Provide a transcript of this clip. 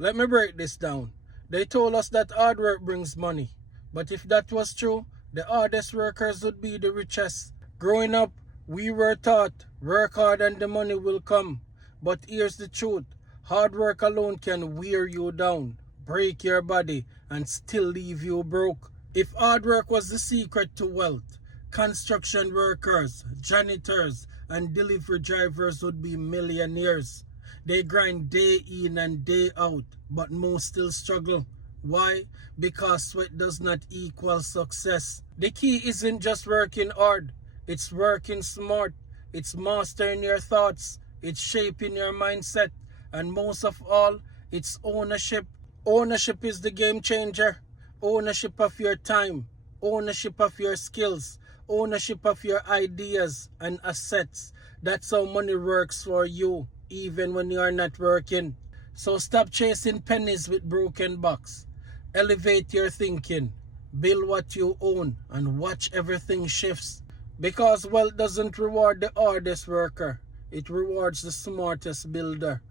Let me break this down. They told us that hard work brings money. But if that was true, the hardest workers would be the richest. Growing up, we were taught, work hard and the money will come. But here's the truth. Hard work alone can wear you down, break your body, and still leave you broke. If hard work was the secret to wealth, construction workers, janitors, and delivery drivers would be millionaires. They grind day in and day out, but most still struggle. Why? Because sweat does not equal success. The key isn't just working hard, it's working smart. It's mastering your thoughts, it's shaping your mindset, and most of all, it's ownership. Ownership is the game changer. Ownership of your time, ownership of your skills, ownership of your ideas and assets. That's how money works for you, even when you are not working. So stop chasing pennies with broken bucks. Elevate your thinking, build what you own, and watch everything shifts. Because wealth doesn't reward the hardest worker, it rewards the smartest builder.